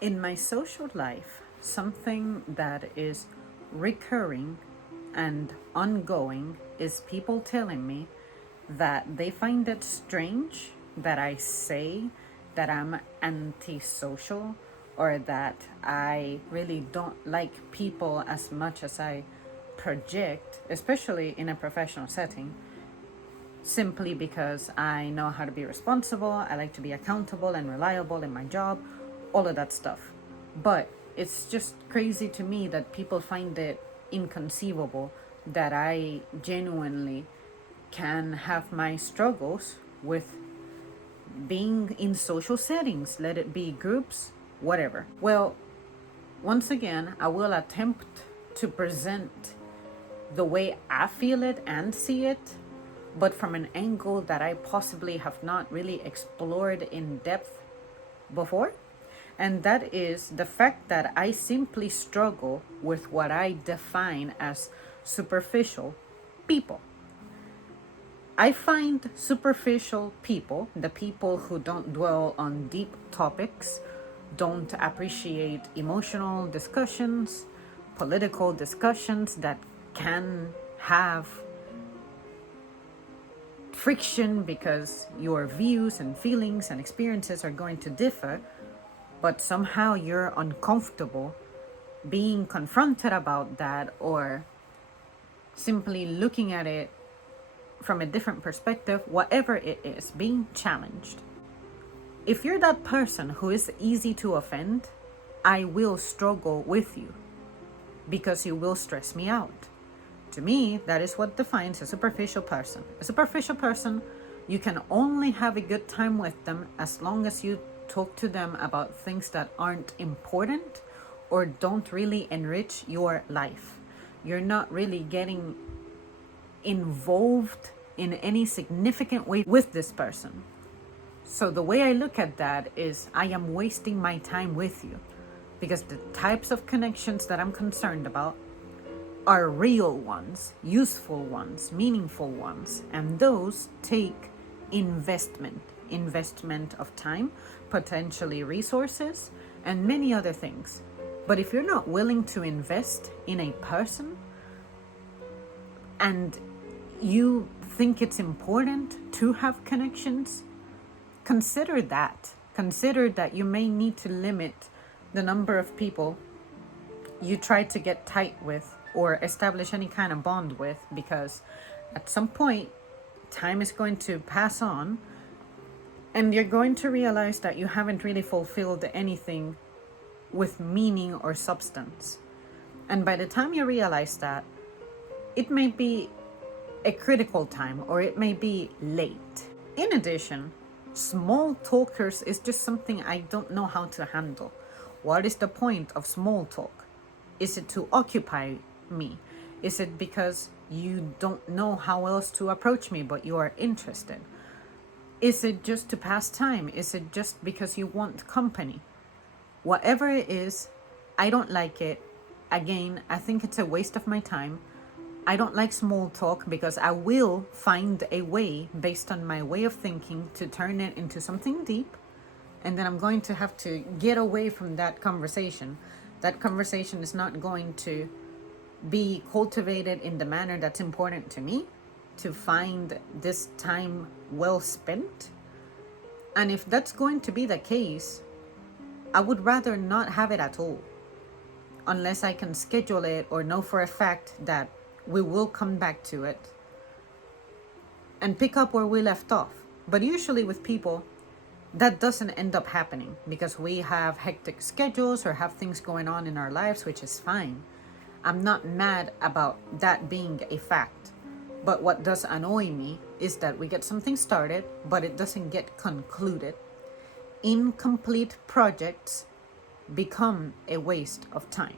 In my social life, something that is recurring and ongoing is people telling me that they find it strange that I say that I'm antisocial or that I really don't like people as much as I project, especially in a professional setting, simply because I know how to be responsible, I like to be accountable and reliable in my job, all of that stuff. But it's just crazy to me that people find it inconceivable that I genuinely can have my struggles with being in social settings, let it be groups, whatever. Well, once again, I will attempt to present the way I feel it and see it, but from an angle that I possibly have not really explored in depth before. And that is the fact that I simply struggle with what I define as superficial people. I find superficial people, the people who don't dwell on deep topics, don't appreciate emotional discussions, political discussions that can have friction because your views and feelings and experiences are going to differ, but somehow you're uncomfortable being confronted about that or simply looking at it from a different perspective, whatever it is, being challenged. If you're that person who is easy to offend, I will struggle with you because you will stress me out. To me, that is what defines a superficial person. A superficial person, you can only have a good time with them as long as you talk to them about things that aren't important or don't really enrich your life. You're not really getting involved in any significant way with this person. So the way I look at that is I am wasting my time with you because the types of connections that I'm concerned about are real ones, useful ones, meaningful ones, and those take investment of time, potentially resources, and many other things. But if you're not willing to invest in a person and you think it's important to have connections, consider that. Consider that you may need to limit the number of people you try to get tight with or establish any kind of bond with, because at some point, time is going to pass on and you're going to realize that you haven't really fulfilled anything with meaning or substance. And by the time you realize that, it may be a critical time or it may be late. In addition, small talkers is just something I don't know how to handle. What is the point of small talk? Is it to occupy me? Is it because you don't know how else to approach me but you are interested? Is it just to pass time? Is it just because you want company? Whatever it is, I don't like it. Again, I think it's a waste of my time. I don't like small talk because I will find a way based on my way of thinking to turn it into something deep. And then I'm going to have to get away from that conversation. That conversation is not going to be cultivated in the manner that's important to me, to find this time well spent. And if that's going to be the case, I would rather not have it at all, unless I can schedule it or know for a fact that we will come back to it and pick up where we left off. But usually with people, that doesn't end up happening because we have hectic schedules or have things going on in our lives, which is fine. I'm not mad about that being a fact. But what does annoy me is that we get something started, but it doesn't get concluded. Incomplete projects become a waste of time.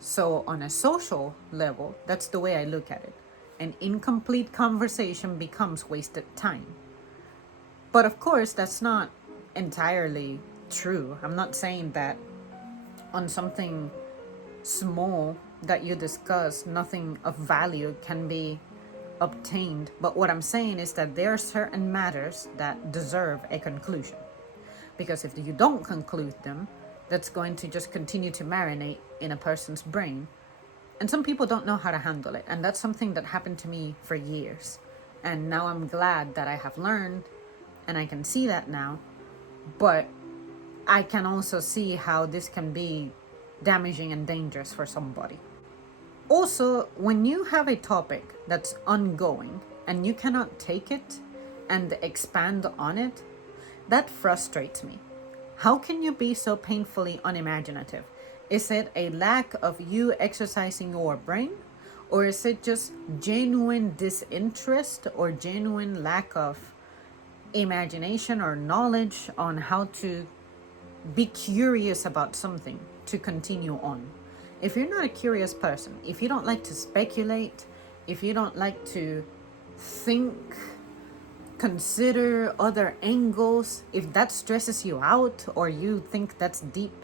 So on a social level, that's the way I look at it. An incomplete conversation becomes wasted time. But of course, that's not entirely true. I'm not saying that on something small that you discuss, nothing of value can be obtained. But what I'm saying is that there are certain matters that deserve a conclusion. Because if you don't conclude them, that's going to just continue to marinate in a person's brain. And some people don't know how to handle it. And that's something that happened to me for years. And now I'm glad that I have learned and I can see that now. But I can also see how this can be damaging and dangerous for somebody. Also, when you have a topic that's ongoing and you cannot take it and expand on it, that frustrates me. How can you be so painfully unimaginative? Is it a lack of you exercising your brain? Or is it just genuine disinterest or genuine lack of imagination or knowledge on how to be curious about something to continue on? If you're not a curious person, if you don't like to speculate, if you don't like to think, consider other angles, if that stresses you out or you think that's deep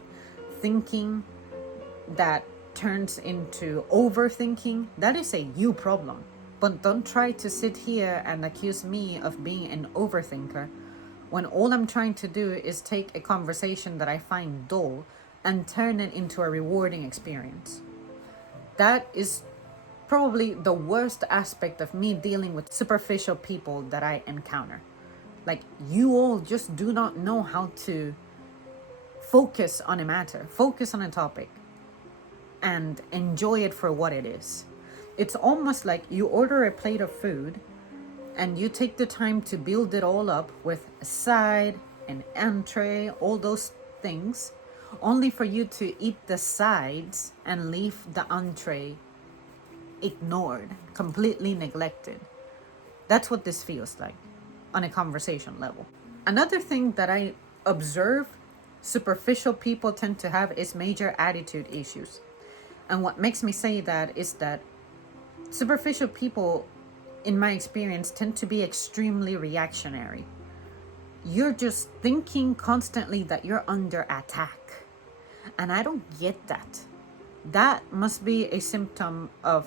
thinking that turns into overthinking, that is a you problem. But don't try to sit here and accuse me of being an overthinker when all I'm trying to do is take a conversation that I find dull and turn it into a rewarding experience. That is probably the worst aspect of me dealing with superficial people that I encounter. Like, you all just do not know how to focus on a matter, focus on a topic, and enjoy it for what it is. It's almost like you order a plate of food and you take the time to build it all up with a side, an entree, all those things, only for you to eat the sides and leave the entree ignored, completely neglected. That's what this feels like on a conversation level. Another thing that I observe superficial people tend to have is major attitude issues. And what makes me say that is that superficial people, in my experience, tend to be extremely reactionary. You're just thinking constantly that you're under attack. And I don't get that. That must be a symptom of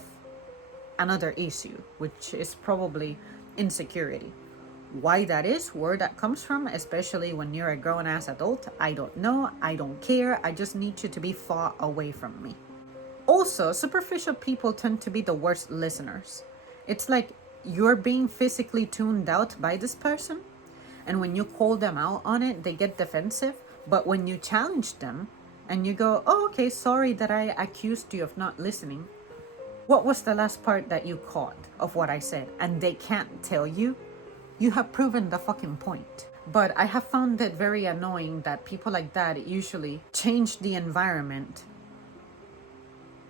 another issue, which is probably insecurity. Why that is, where that comes from, especially when you're a grown-ass adult, I don't know, I don't care, I just need you to be far away from me. Also, superficial people tend to be the worst listeners. It's like you're being physically tuned out by this person, and when you call them out on it, they get defensive. But when you challenge them and you go, oh, okay, sorry that I accused you of not listening. What was the last part that you caught of what I said? And they can't tell you. You have proven the fucking point. But I have found it very annoying that people like that usually change the environment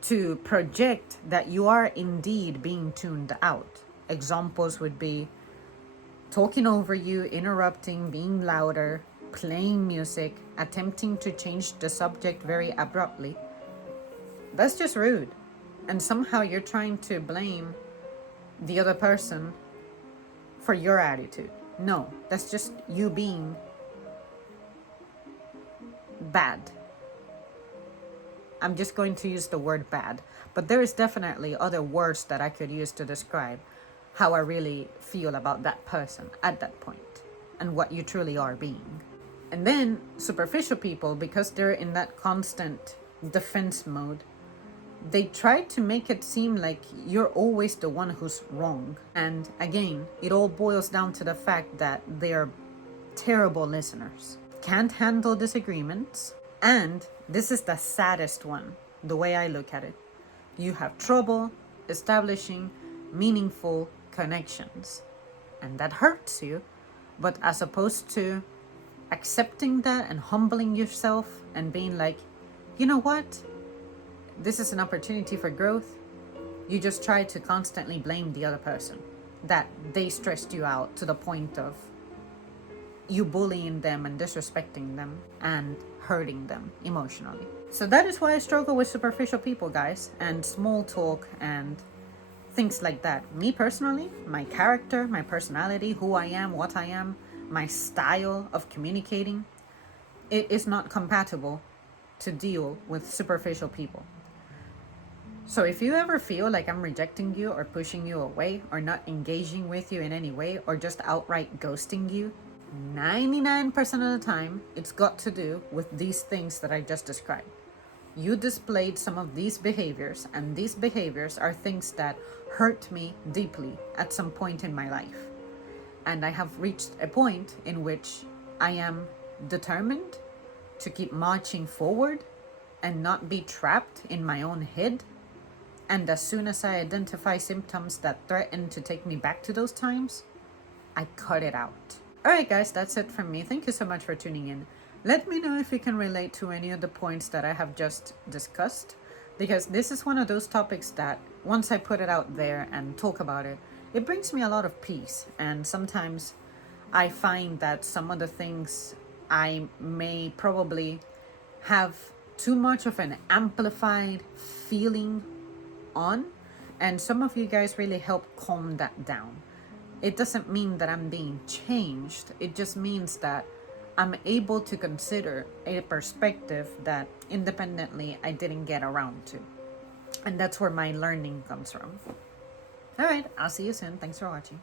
to project that you are indeed being tuned out. Examples would be talking over you, interrupting, being louder, playing music, attempting to change the subject very abruptly. That's just rude. And somehow you're trying to blame the other person for your attitude. No, that's just you being bad. I'm just going to use the word bad, but there is definitely other words that I could use to describe how I really feel about that person at that point and what you truly are being. And then superficial people, because they're in that constant defense mode, they try to make it seem like you're always the one who's wrong. And again, it all boils down to the fact that they're terrible listeners, can't handle disagreements, and this is the saddest one, the way I look at it. You have trouble establishing meaningful connections, and that hurts you. But as opposed to accepting that and humbling yourself and being like, you know what? This is an opportunity for growth. You just try to constantly blame the other person, that they stressed you out to the point of you bullying them and disrespecting them and hurting them emotionally. So that is why I struggle with superficial people, guys, and small talk and things like that. Me personally, my character, my personality, who I am, what I am, my style of communicating, it is not compatible to deal with superficial people. So if you ever feel like I'm rejecting you or pushing you away or not engaging with you in any way or just outright ghosting you, 99% of the time, it's got to do with these things that I just described. You displayed some of these behaviors, and these behaviors are things that hurt me deeply at some point in my life. And I have reached a point in which I am determined to keep marching forward and not be trapped in my own head. And as soon as I identify symptoms that threaten to take me back to those times, I cut it out. Alright guys, that's it from me. Thank you so much for tuning in. Let me know if you can relate to any of the points that I have just discussed, because this is one of those topics that once I put it out there and talk about it, it brings me a lot of peace. And sometimes I find that some of the things I may probably have too much of an amplified feeling on, and some of you guys really help calm that down. It doesn't mean that I'm being changed. It just means that I'm able to consider a perspective that independently I didn't get around to. And that's where my learning comes from. All right, I'll see you soon. Thanks for watching.